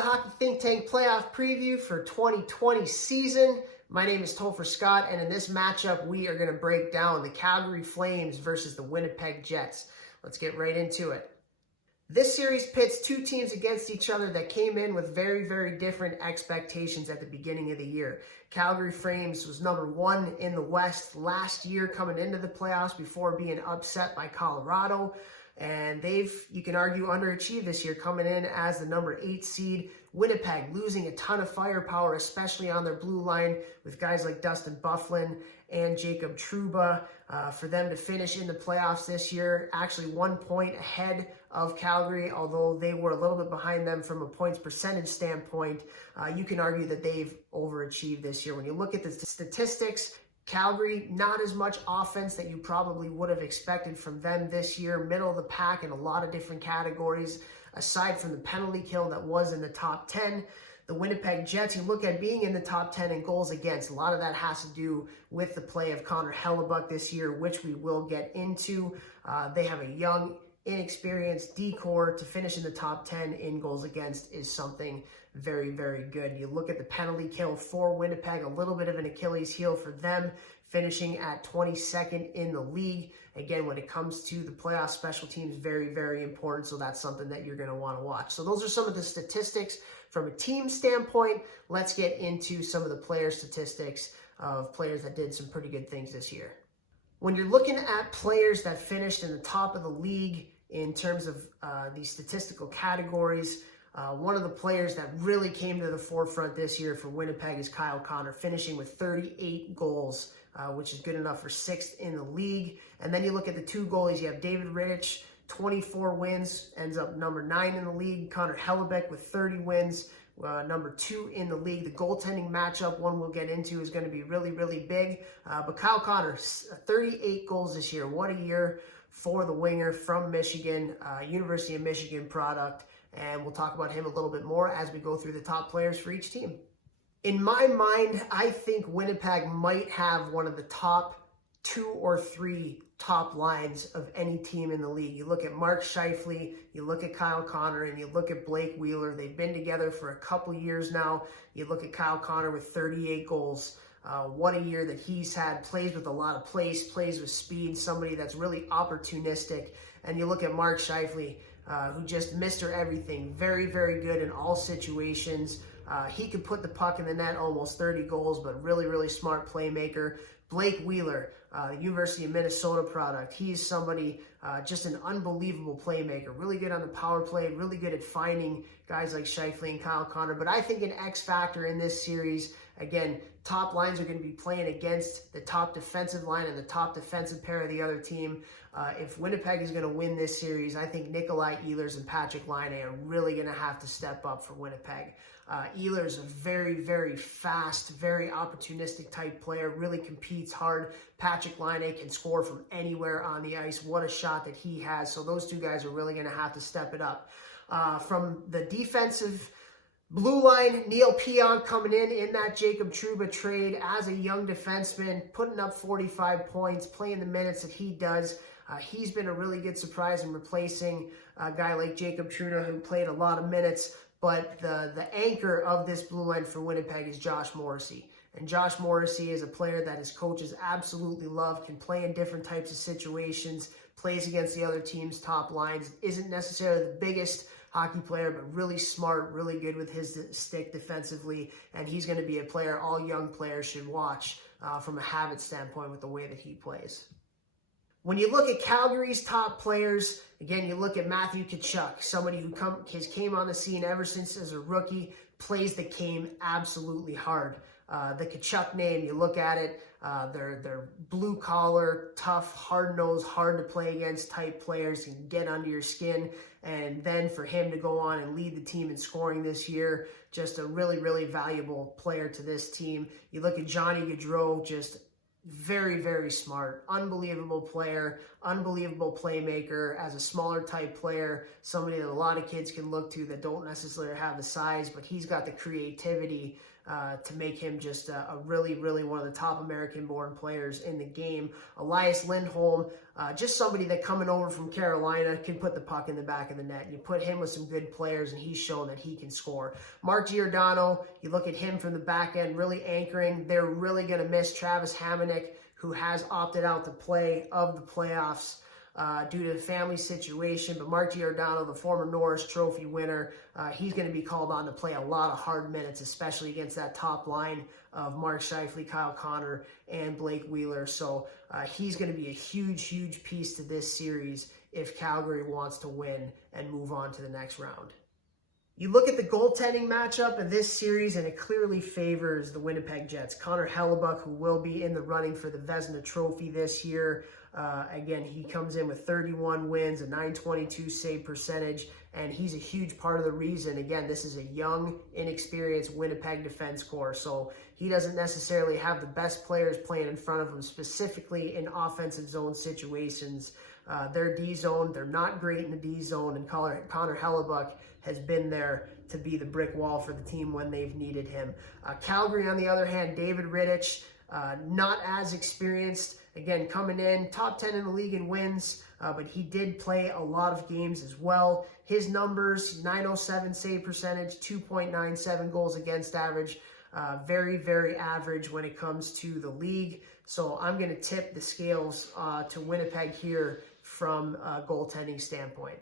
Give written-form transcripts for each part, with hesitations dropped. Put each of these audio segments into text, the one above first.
the Hockey Think Tank playoff preview for 2020 season. My name is Topher Scott, and in this matchup, we are going to break down the Calgary Flames versus the Winnipeg Jets. Let's get right into it. This series pits two teams against each other that came in with very, very different expectations at the beginning of the year. Calgary Flames was number 1 in the West last year coming into the playoffs before being upset by Colorado. And they've, you can argue, underachieved this year, coming in as the number 8 seed. Winnipeg losing a ton of firepower, especially on their blue line with guys like Dustin Byfuglien and Jacob Trouba. For them to finish in the playoffs this year, actually 1 point ahead of Calgary, although they were a little bit behind them from a points percentage standpoint. You can argue that they've overachieved this year. When you look at the statistics, Calgary, not as much offense that you probably would have expected from them this year. Middle of the pack in a lot of different categories, aside from the penalty kill that was in the top 10. The Winnipeg Jets, you look at being in the top 10 in goals against. A lot of that has to do with the play of Hellebuyck this year, which we will get into. They have a young, inexperienced decor. To finish in the top 10 in goals against is something very, very good. You look at the penalty kill for Winnipeg, a little bit of an Achilles heel for them, finishing at 22nd in the league. Again, when it comes to the playoff, special teams, very, very important. So that's something that you're going to want to watch. So those are some of the statistics from a team standpoint. Let's get into some of the player statistics of players that did some pretty good things this year. When you're looking at players that finished in the top of the league in terms of these statistical categories, one of the players that really came to the forefront this year for Winnipeg is Kyle Connor, finishing with 38 goals, which is good enough for 6th in the league. And then you look at the two goalies. You have David Rittich, 24 wins, ends up number 9 in the league. Connor Hellebuyck with 30 wins, number 2 in the league. The goaltending matchup, one we'll get into, is going to be really, really big. But Kyle Connor, 38 goals this year. What a year for the winger from Michigan, University of Michigan product. And we'll talk about him a little bit more as we go through the top players for each team. In my mind, I think Winnipeg might have one of the top 2 or 3 top lines of any team in the league. You look at Mark Scheifele, you look at Kyle Connor, and you look at Blake Wheeler. They've been together for a couple years now. You look at Kyle Connor with 38 goals. What a year that he's had. Plays with a lot of pace, plays with speed, somebody that's really opportunistic. And you look at Mark Scheifele, who just Mr. Everything. Very, very good in all situations. He could put the puck in the net, almost 30 goals, but really, really smart playmaker. Blake Wheeler, University of Minnesota product. He's somebody, just an unbelievable playmaker. Really good on the power play, really good at finding guys like Scheifele and Kyle Connor. But I think an X factor in this series, again, top lines are going to be playing against the top defensive line and the top defensive pair of the other team. If Winnipeg is going to win this series, I think Nikolai Ehlers and Patrik Laine are really going to have to step up for Winnipeg. Ehlers, a very, very fast, very opportunistic type player, really competes hard. Patrik Laine can score from anywhere on the ice. What a shot that he has. So those two guys are really going to have to step it up. From the defensive blue line, Neil Pion coming in that Jacob Trouba trade as a young defenseman, putting up 45 points, playing the minutes that he does. He's been a really good surprise in replacing a guy like Jacob Trouba, who played a lot of minutes. But the anchor of this blue line for Winnipeg is Josh Morrissey. And Josh Morrissey is a player that his coaches absolutely love, can play in different types of situations, plays against the other team's top lines, isn't necessarily the biggest hockey player, but really smart, really good with his stick defensively. And he's going to be a player all young players should watch from a habit standpoint with the way that he plays. When you look at Calgary's top players, again, you look at Matthew Tkachuk, somebody who came on the scene ever since as a rookie, plays the game absolutely hard. The Tkachuk name, you look at it, they're blue-collar, tough, hard-nosed, hard-to-play against type players, can get under your skin. And then for him to go on and lead the team in scoring this year, just a really, really valuable player to this team. You look at Johnny Gaudreau, just very, very smart, unbelievable player, unbelievable playmaker as a smaller type player, somebody that a lot of kids can look to that don't necessarily have the size, but he's got the creativity to make him just a really, really one of the top American-born players in the game. Elias Lindholm, just somebody that coming over from Carolina can put the puck in the back of the net. You put him with some good players, and he's shown that he can score. Mark Giordano, you look at him from the back end, really anchoring. They're really going to miss Travis Hamonic, who has opted out to play of the playoffs due to the family situation. But Mark Giordano, the former Norris Trophy winner, he's going to be called on to play a lot of hard minutes, especially against that top line of Mark Scheifele, Kyle Connor, and Blake Wheeler. So he's going to be a huge, huge piece to this series if Calgary wants to win and move on to the next round. You look at the goaltending matchup in this series, and it clearly favors the Winnipeg Jets. Connor Hellebuyck, who will be in the running for the Vezina Trophy this year. Again, he comes in with 31 wins, a .922 save percentage, and he's a huge part of the reason. Again, this is a young, inexperienced Winnipeg defense corps, so he doesn't necessarily have the best players playing in front of him, specifically in offensive zone situations. Their D zone, they're not great in the D zone, and Connor Hellebuyck has been there to be the brick wall for the team when they've needed him. Calgary, on the other hand, David Rittich, not as experienced. Again, coming in, top 10 in the league in wins, but he did play a lot of games as well. His numbers, .907 save percentage, 2.97 goals against average. Very, very average when it comes to the league. So I'm going to tip the scales to Winnipeg here from a goaltending standpoint.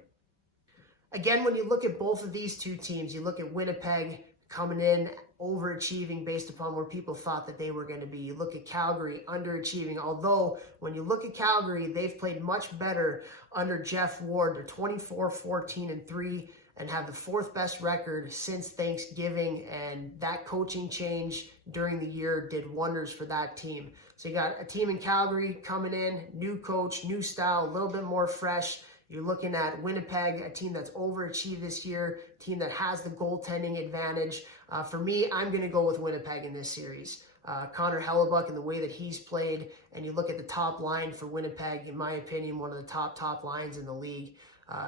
Again, when you look at both of these two teams, you look at Winnipeg coming in, overachieving based upon where people thought that they were going to be. You look at Calgary underachieving, although when you look at Calgary, they've played much better under Jeff Ward. They're 24-14-3 and have the fourth best record since Thanksgiving, and that coaching change during the year did wonders for that team. So you got a team in Calgary coming in, new coach, new style, a little bit more fresh. You're looking at Winnipeg, a team that's overachieved this year, a team that has the goaltending advantage. For me, I'm going to go with Winnipeg in this series. Connor Hellebuyck and the way that he's played, and you look at the top line for Winnipeg, in my opinion, one of the top lines in the league.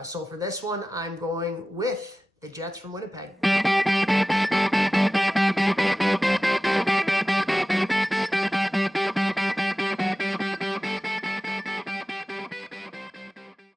So for this one, I'm going with the Jets from Winnipeg.